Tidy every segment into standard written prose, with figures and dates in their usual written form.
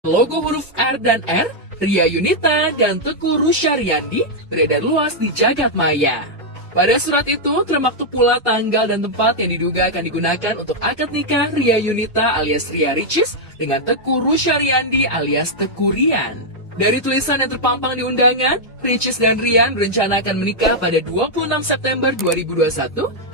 Logo huruf R dan R, Ria Yunita dan Teguh Rusyariandi beredar luas di jagat maya. Pada surat itu termaktub pula tanggal dan tempat yang diduga akan digunakan untuk akad nikah Ria Yunita alias Ria Ricis dengan Teguh Rusyariandi alias Teguh Rian. Dari tulisan yang terpampang di undangan, Ricis dan Rian berencana akan menikah pada 26 September 2021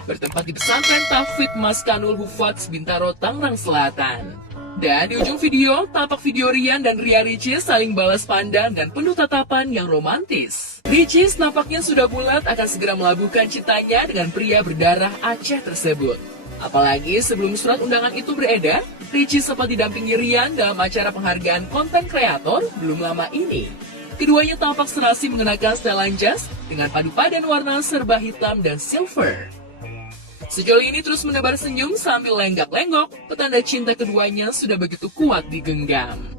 bertempat di pesantren Tahfidz Maskanul Hufadz Bintaro, Tangerang Selatan. Dan di ujung video, tampak video Rian dan Ria Ricis saling balas pandang dan penuh tatapan yang romantis. Ricis nampaknya sudah bulat akan segera melabuhkan cintanya dengan pria berdarah Aceh tersebut. Apalagi sebelum surat undangan itu beredar, Ricis sempat didampingi Rian dalam acara penghargaan konten kreator belum lama ini. Keduanya tampak serasi mengenakan setelan jas dengan padu padan warna serba hitam dan silver. Sejauh ini terus menebar senyum sambil lenggak-lenggok, petanda cinta keduanya sudah begitu kuat digenggam.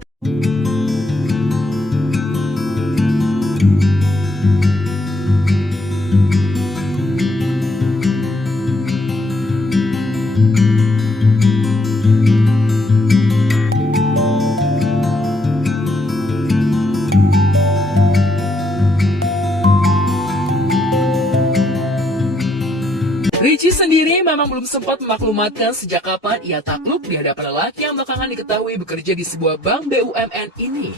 Ricis sendiri memang belum sempat memaklumatkan sejak kapan ia takluk di hadapan lelaki yang belakangan diketahui bekerja di sebuah bank BUMN ini.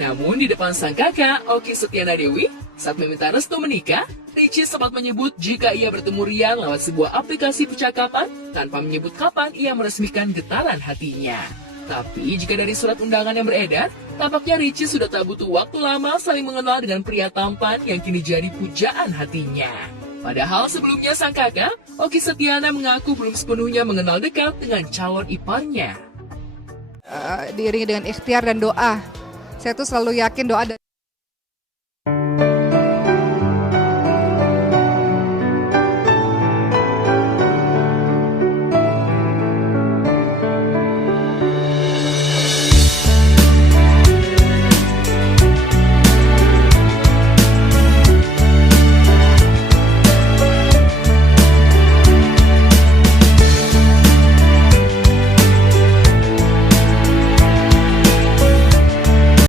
Namun di depan sang kakak, Oki Setiana Dewi, saat meminta restu menikah, Ricis sempat menyebut jika ia bertemu Rian lewat sebuah aplikasi percakapan tanpa menyebut kapan ia meresmikan getaran hatinya. Tapi jika dari surat undangan yang beredar, tampaknya Ricis sudah tak butuh waktu lama saling mengenal dengan pria tampan yang kini jadi pujaan hatinya. Padahal sebelumnya sang kakak, Oki Setiana mengaku belum sepenuhnya mengenal dekat dengan calon iparnya. Diiringi dengan ikhtiar dan doa. Saya tuh selalu yakin doa